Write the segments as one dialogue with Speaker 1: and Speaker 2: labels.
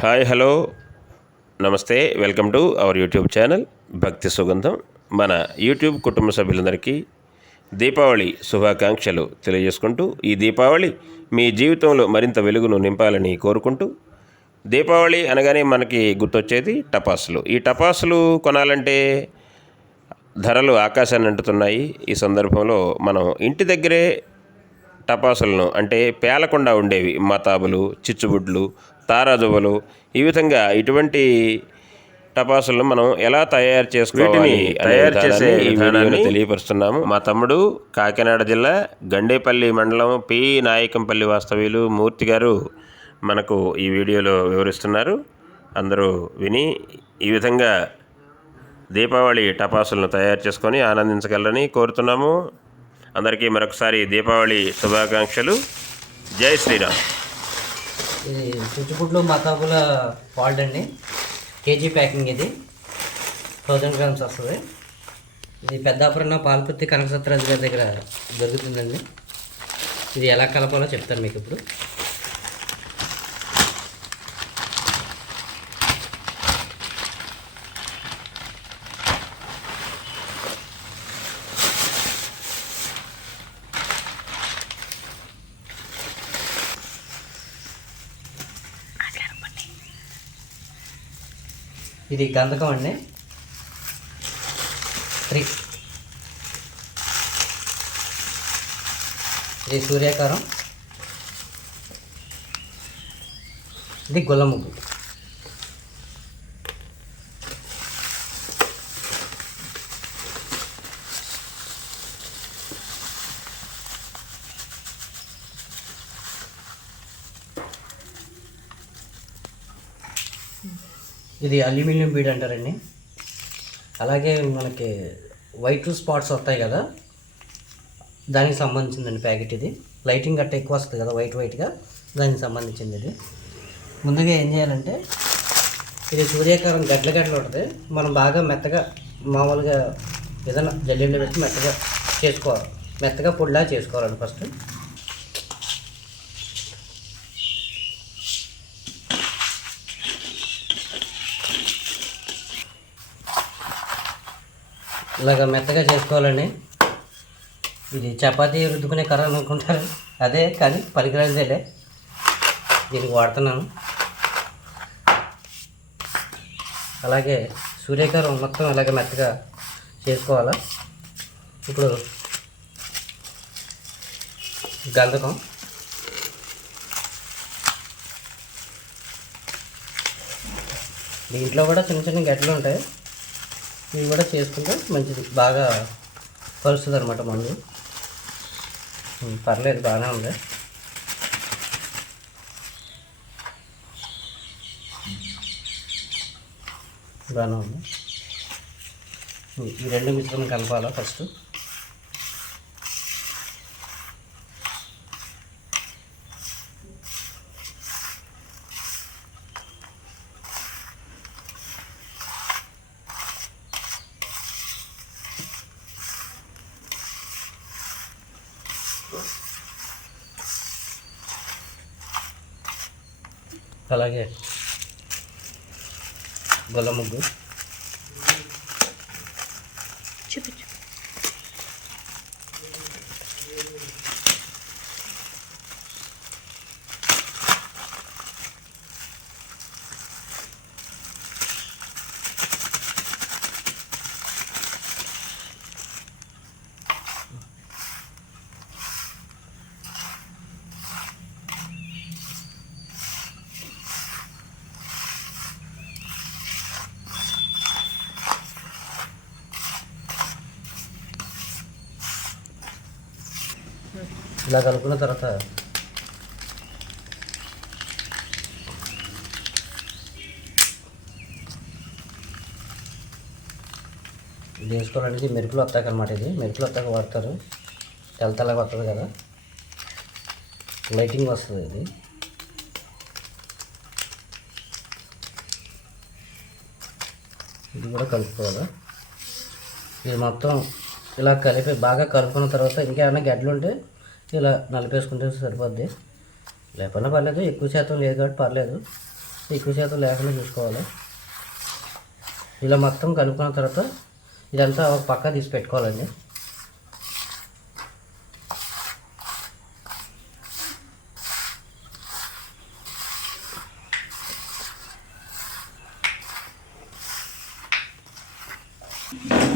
Speaker 1: Hi hello. నమస్తే welcome to our YouTube channel Bhakti Sugandham. మన YouTube కుటుంబ సభ్యులందరికీ దీపావళి శుభాకాంక్షలు తెలియజేసుకుంటూ ఈ దీపావళి మీ జీవితంలో మరింత వెలుగును నింపాలని కోరుకుంటూ దీపావళి అనగానే మనకి గుర్తొచ్చేది టపాసులు. ఈ టపాసులు కొనాలంటే ధరలు ఆకాశాన్ని అంటుతున్నాయి. ఈ సందర్భంలో మనం ఇంటి దగ్గరే టపాసులను అంటే పేలకుండా ఉండేవి మతాబులు చిచ్చుబుడ్లు తారాజువ్వలు. ఈ విధంగా ఇటువంటి టపాసులను మనం ఎలా తయారు చేసుకోవాలి తయారు చేసే విధానాన్ని తెలియపరుస్తున్నాము. మా తమ్ముడు కాకినాడ జిల్లా గండేపల్లి మండలం పి. నాయకంపల్లి వాస్తవ్యులు మూర్తి గారు మనకు ఈ వీడియోలో వివరిస్తున్నారు. అందరూ విని ఈ విధంగా దీపావళి టపాసులను తయారు చేసుకొని ఆనందించగలరని కోరుతున్నాము. అందరికీ మరొకసారి దీపావళి శుభాకాంక్షలు. జై శ్రీరామ్.
Speaker 2: ఇది చుచ్చుపుట్లు మతాబుల పాల్ట్ అండి. కేజీ ప్యాకింగ్ ఇది. థౌజండ్ గ్రామ్స్ వస్తుంది. ఇది పెద్దాపురం పాలపత్తి కనకసత్రాజు గారి దగ్గర దొరుకుతుందండి. ఇది ఎలా కలపాలో చెప్తాను మీకు ఇప్పుడు. ఇది గంధకం అండి. త్రీ. ఇది సూర్యాకారం. ఇది గుల్ల ఇది అల్యూమినియం బీడ్ అంటారండి. అలాగే మనకి వైట్ స్పాట్స్ వస్తాయి కదా దానికి సంబంధించిందండి ప్యాకెట్ ఇది. లైటింగ్ గట్ట ఎక్కువ వస్తుంది కదా వైట్ వైట్గా దానికి సంబంధించింది ఇది. ముందుగా ఏం చేయాలంటే ఇది సూర్యాకారం గడ్ల గడ్డలు ఉంటుంది. మనం బాగా మెత్తగా మామూలుగా ఏదైనా జల్లెల్లో పెట్టి మెత్తగా చేసుకోవాలి. మెత్తగా పొడిలా చేసుకోవాలండి ఫస్ట్. ఇలాగ మెత్తగా చేసుకోవాలండి. ఇది చపాతీ రుద్దుకునే కర్ర అనుకుంటారు. అదే కానీ పనికిరానిదేలే దీనికి వాడుతున్నాను. అలాగే సూర్యకారం మొత్తం ఇలాగ మెత్తగా చేసుకోవాలా. ఇప్పుడు గంధకం. దీంట్లో కూడా చిన్న చిన్న గడ్డలు ఉంటాయి. ఇవి కూడా చేసుకుంటే మంచిది. బాగా కలుస్తుంది అనమాట మందు పర్లేదు బాగానే ఉంది. బాగానే ఉంది. ఈ రెండు మిశ్రమం కలపాలా ఫస్ట్? అలాగే గొల్ల ముగ్గు ఇలా కలుపుకున్న తర్వాత ఇది వేసుకోవాలంటే ఇది మెరుపులు వస్తాక అనమాట ఇది. మెరుపులు వస్తాక వాడతారు. తెల్ల తెల్లగా వస్తుంది కదా. లైటింగ్ వస్తుంది ఇది. ఇది కూడా కలుపుకోవాలి? ఇది మొత్తం ఇలా కలిపి బాగా కలుపుకున్న తర్వాత ఇంకేమైనా గడ్డలు ఉంటే ఇలా నలిపేసుకుంటే సరిపోద్ది. లేకపోయినా పర్లేదు ఎక్కువ శాతం లేదు కాబట్టి పర్లేదు. ఎక్కువ శాతం లేకుండా చూసుకోవాలి. ఇలా మొత్తం కలుపుకున్న తర్వాత ఇదంతా ఒక పక్క తీసి పెట్టుకోవాలండి.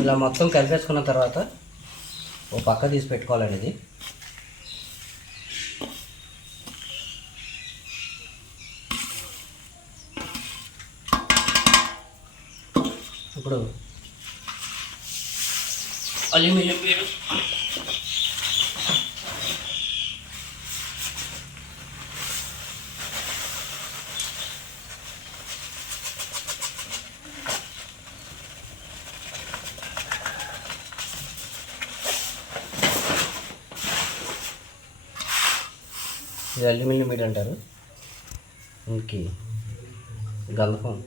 Speaker 2: ఇలా మొత్తం కలిపేసుకున్న తర్వాత ఒక పక్క తీసి పెట్టుకోవాలండి ఇది. ఇప్పుడు అల్యూమినియం వేరు ఇది అల్యూమినియం మీట్ అంటారు. ఇంకి. గంధకం.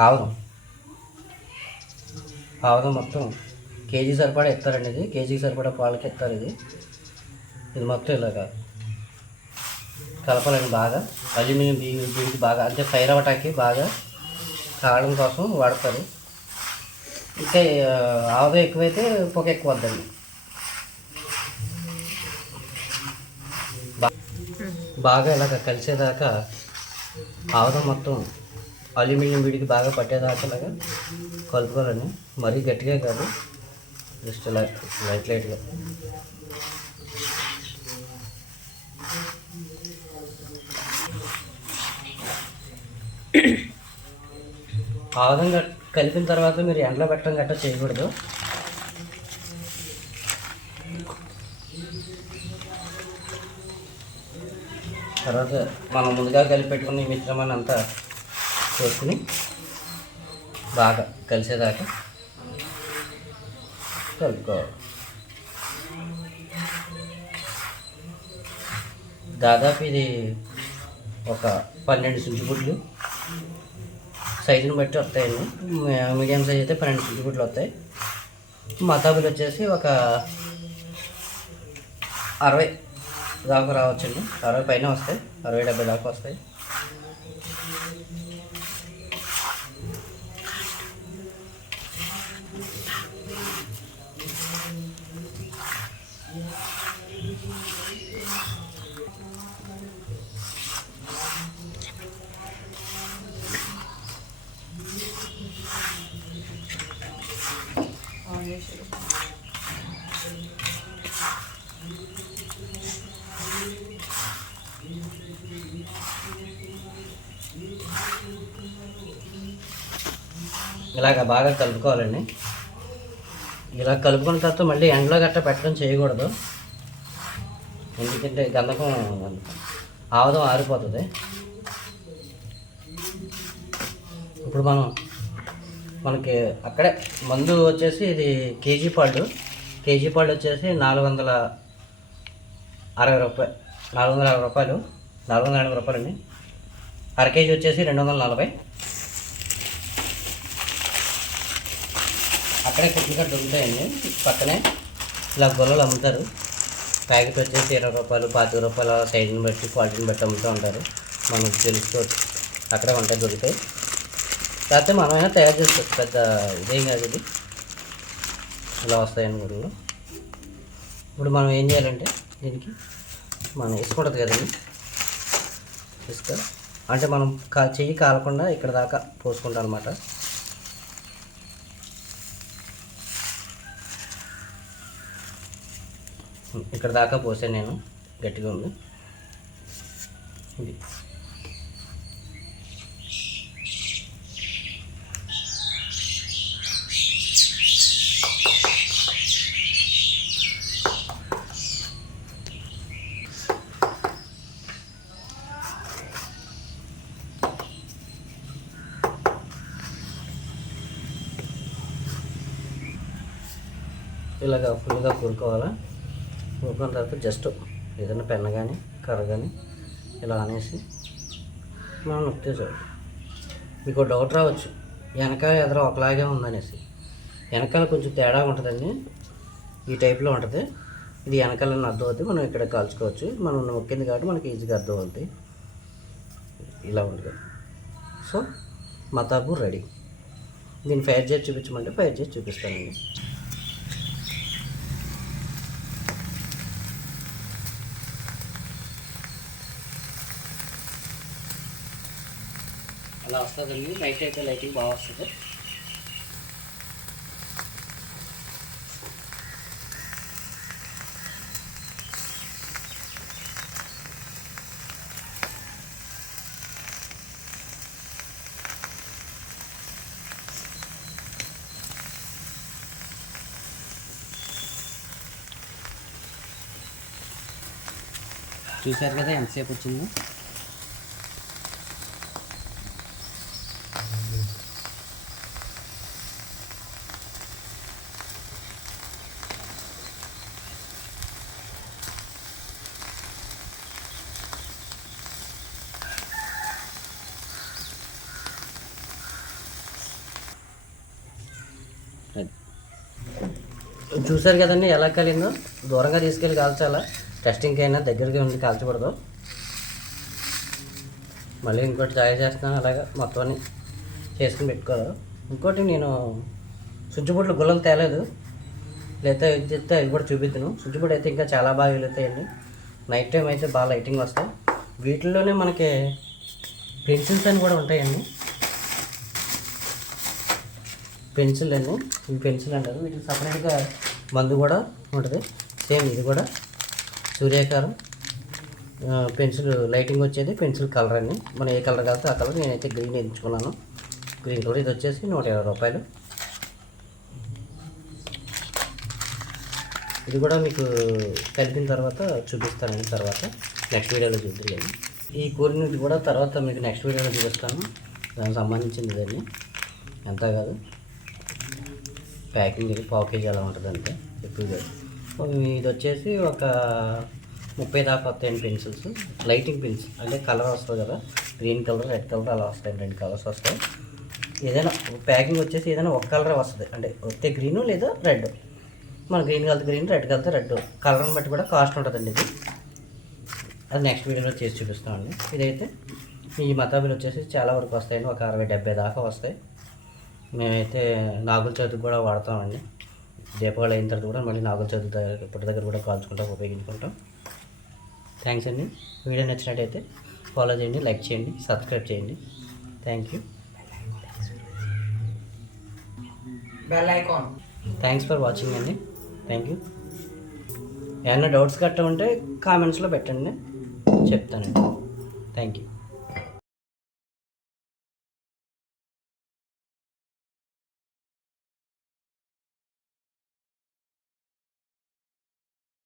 Speaker 2: ఆవరం ఆవరం మొత్తం కేజీ సరిపడా ఎత్తారండి ఇది. కేజీకి సరిపడా పాలకి ఎత్తారు ఇది. ఇది మొత్తం ఇలాగా కలపాలండి బాగా. అల్యూమినియం బియ్యం దీనికి బాగా అంటే ఫైర్ అవ్వటానికి బాగా కావడం కోసం వాడతారు. ఇంకా ఆ, ఆవదం ఎక్కువైతే పొగ ఎక్కువ వద్దండి. బాగా ఇలాగ కలిసేదాకా ఆవదం మొత్తం అల్యూమినియం వీడికి బాగా పట్టేదాకలాగా కలుపుకోవాలని. కలుపుకోవాలండి మరీ గట్టిగా కాదు. జస్ట్ ఇలా లైట్ లైట్గా. ఆ విధంగా కలిపిన తర్వాత మీరు ఎండలో పెట్టడం గట్రా చేయకూడదు. తర్వాత మనం ముందుగా కలిపి పెట్టుకున్న ఈ మిశ్రమాన్ని అంతా చేసుకుని బాగా కలిసేదాకా కలుపుకోవాలి. దాదాపు ఇది ఒక పన్నెండు సించుగుడ్లు సైజుని బట్టి వస్తాయండి. మీడియం సైజ్ అయితే పన్నెండు సించుగుడ్లు వస్తాయి. మతాబులు వచ్చేసి ఒక అరవై దాకా రావచ్చండి. అరవై పైన వస్తాయి. అరవై డెబ్బై దాకా వస్తాయి. ఇలాగ బాగా కలుపుకోవాలండి. ఇలా కలుపుకున్న తర్వాత మళ్ళీ ఎండలో గట్ట పెట్టడం చేయకూడదు. ఎందుకంటే గంధకం ఆవదం ఆరిపోతుంది. ఇప్పుడు మనం మనకి అక్కడే మందు వచ్చేసి ఇది కేజీ పళ్ళు. కేజీ పళ్ళు వచ్చేసి నాలుగు వందల అరవై రూపాయలు. నాలుగు వందల అరవై రూపాయలు. నాలుగు వందల ఎనభై రూపాయలండి. అర కేజీ వచ్చేసి రెండు వందల నలభై. అక్కడే కొద్దిగా దొరుకుతాయండి. పక్కనే ఇలా గొల్లలు అమ్ముతారు. ప్యాకెట్ వచ్చేసి ఇరవై రూపాయలు పాతిక రూపాయల సైజుని బట్టి క్వాలిటీని బట్టి అమ్ముతూ ఉంటారు. మనకు తెలుస్తూ అక్కడే ఉంటాయి దొరుకుతాయి. లేకపోతే మనమైనా తయారు చేసుకోవచ్చు. పెద్ద ఇదేం కాదు ఇది. ఇలా వస్తాయండి గుళ్ళు ఇప్పుడు మనం ఏం చేయాలంటే దీనికి మనం వేసుకూడదు కదండి. ఇసుక అంటే మనం కా చెయ్యి కాలకుండా ఇక్కడ దాకా పోసుకుంటాం అనమాట ఇక్కడ దాకా పోసాను నేను గట్టిగా ఉంది. ఇది. ఇలాగ ఫుల్గా కూరుకోవాలా? కూరుకున్న తర్వాత జస్ట్ ఏదైనా పెన్న కానీ కర్ర కానీ ఇలా అనేసి మనం నొక్కితే చాలు. మీకు డౌట్ రావచ్చు. వెనకాల ఎదురు ఒకలాగే ఉందనేసి. వెనకాల కొంచెం తేడా ఉంటుందండి. ఈ టైప్లో ఉంటుంది. ఇది వెనకాల అర్థం అవుతుంది మనం ఇక్కడ కాల్చుకోవచ్చు. మనం నొక్కింది కాబట్టి మనకి ఈజీగా అర్థం అవుతుంది ఇలా ఉంటుంది సో మతాబు రెడీ. దీన్ని ఫైర్ చేసి చూపించమంటే ఫైర్ చేసి చూపిస్తానండి. ఇలా వస్తుందండి నైట్ అయితే లైటింగ్ బాగా వస్తుంది. చూశారు కదా ఎంతసేపు వచ్చిందో? చూసారు కదండి ఎలా కాలిందో. దూరంగా తీసుకెళ్ళి కాల్చాలా. టెస్టింగ్కి అయినా దగ్గరికి ఉండి కాల్చకూడదు. మళ్ళీ ఇంకోటి తయారు చేస్తున్నాను అలాగా మొత్తం అన్ని చేసుకుని పెట్టుకోవాలి. ఇంకోటి నేను సుజ్జిబుడ్లు గుల్లలు తేలేదు. లేకపోతే ఇది చెప్తే అవి కూడా చూపిద్దును. సుజ్జిబుడ్ అయితే ఇంకా చాలా బాగా వెలుగుతాయండి. నైట్ టైం అయితే బాగా లైటింగ్ వస్తాయి. వీటిల్లోనే మనకి పెన్సిల్స్ అని కూడా ఉంటాయండి. పెన్సిల్ అండి ఇవి పెన్సిల్ అంటారు. వీటికి సపరేట్గా మందు కూడా ఉంటుంది. సేమ్ ఇది కూడా. సూర్యాకారం పెన్సిల్ లైటింగ్ వచ్చేది పెన్సిల్ కలర్ అండి మనం ఏ కలర్ కావాలంటే ఆ కలర్ నేనైతే గ్రీన్ ఎంచుకున్నాను. గ్రీన్ కలర్ ఇది వచ్చేసి నూట ఇరవై రూపాయలు. ఇది కూడా మీకు కలిపిన తర్వాత చూపిస్తానండి తర్వాత. నెక్స్ట్ వీడియోలో చూపిస్తాను. ఈ కూరని కూడా తర్వాత మీకు నెక్స్ట్ వీడియోలో చూపిస్తాను. దానికి సంబంధించింది ఇదండి. ఎంత కాదు ప్యాకింగ్ ఇది పావు కేజీ అలా ఉంటుంది అంతే ఎక్కువగా ఇది వచ్చేసి ఒక ముప్పై దాకా వస్తాయండి పెన్సిల్స్. లైటింగ్ పెన్స్ అంటే కలర్ వస్తుంది కదా. గ్రీన్ కలర్ రెడ్ కలర్ అలా వస్తాయండి రెండు కలర్స్ వస్తాయి. ఏదైనా ప్యాకింగ్ వచ్చేసి ఏదైనా ఒక కలర్ వస్తుంది. అంటే వస్తే గ్రీను లేదా రెడ్ మన green colour green red colour red కలర్ని బట్టి కూడా కాస్ట్ ఉంటుందండి ఇది. అది నెక్స్ట్ వీడియోలో చేసి చూపిస్తామండి. ఇదైతే ఈ మతాబులు వచ్చేసి చాలా వరకు వస్తాయండి. ఒక అరవై డెబ్బై దాకా వస్తాయి. మేమైతే నాగుల చవితికి కూడా వాడతామండి. దీపావళి అయిన తర్వాత కూడా మళ్ళీ నాగుల చవితి దగ్గర ఇప్పటి దగ్గర కూడా కాల్చుకుంటాం ఉపయోగించుకుంటాం. థ్యాంక్స్ అండి. వీడియో నచ్చినట్టయితే ఫాలో చేయండి లైక్ చేయండి సబ్స్క్రైబ్ చేయండి. Thank you
Speaker 3: bell icon
Speaker 2: thanks for watching అండి. థ్యాంక్ యూ ఏమైనా డౌట్స్ గట్రా ఉంటే కామెంట్స్లో పెట్టండి. చెప్తానండి. Thank you